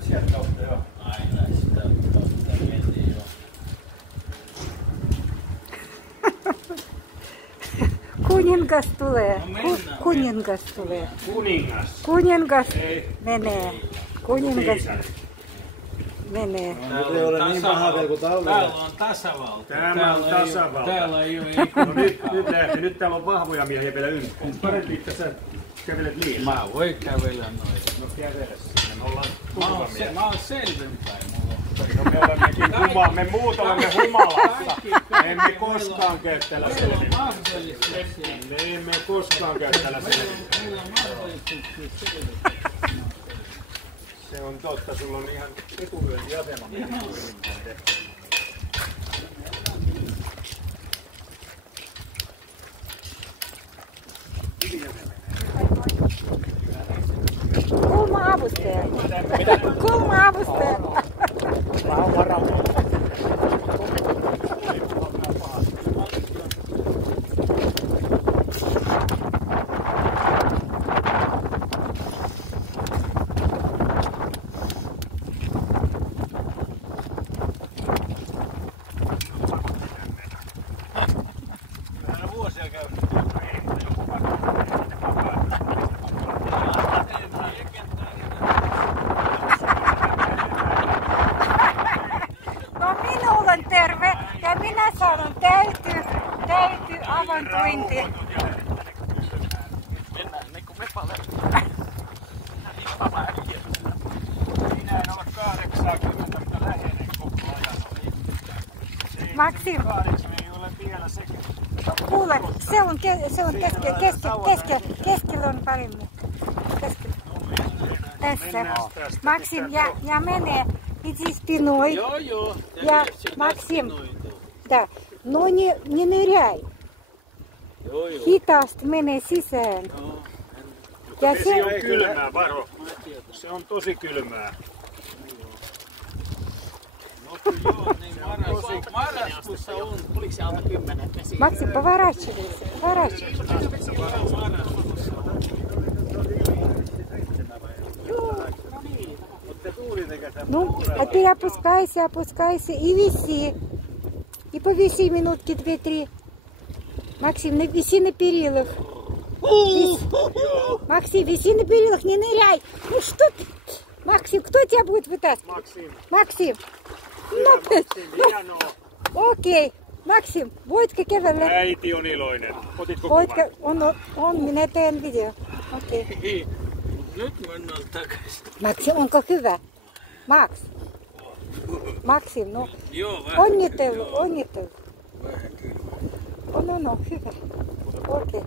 Sieltä kautta joo. Aina sitä kautta meni jo. Kuningas tulee. Kuningas tulee. Kuningas. Kuningas Ei. menee. Kuningas menee. Täällä ei ole niin paha vielä kuin täällä on tasavalta. Tämä on tasavalta. Täällä ei ole No nyt lähti. Nyt täällä on vahvoja miehiä vielä ympärillä. Parempi, että sä kävelet liian. Mä voin kävellä noin. No kävele sinne. Me ollaan turvamiehiä. Mä oon selvinpäin. No me olemmekin me muut olemme humalassa. Me emme koskaan käy täällä selvinpäin. Me emme koskaan käy täällä selvinpäin. Se on totta, sulla on ihan etulyöntiasema. Kulma-avustaja. Kulma-avustaja. Mä oon varautunut. Vuosia käynyt. No minulla on terve ja minä sanon täytyy avantointi. Mennään niin kuin me palellaan. Minä en ole 80, mutta läheinen koko ajan. Maksim, 8 ei ole vielä sekin. kuule, se on keskellä on paremmin. Keskellä. Tässä. Maksim, ja menee. Иди спиной. Я, Максим, да, но не ныряй. Hitaasti menee sisään. Ja Vesi on kylmää, varo. Se on tosi kylmää. Marraskuussa on. Oliko se alta 10 vesi? Максим, поворачивайся, поворачивайся. Ну, а ты опускайся и виси. И повиси минутки 2-3. Максим, виси на перилах. Максим, виси на перилах, не ныряй. Ну что ты? Максим, кто тебя будет вытаскивать? Максим. Okei. Максим, voitko kävellä? Äiti on iloinen. Otitko Voitko? kuvan? On, minä teen video. Okei. Ei. Nyt mennään takaisin. Maksim, onko hyvä? Max. Maksim, no. Joo, vähän. Onnittelu. No, hyvä. Okei.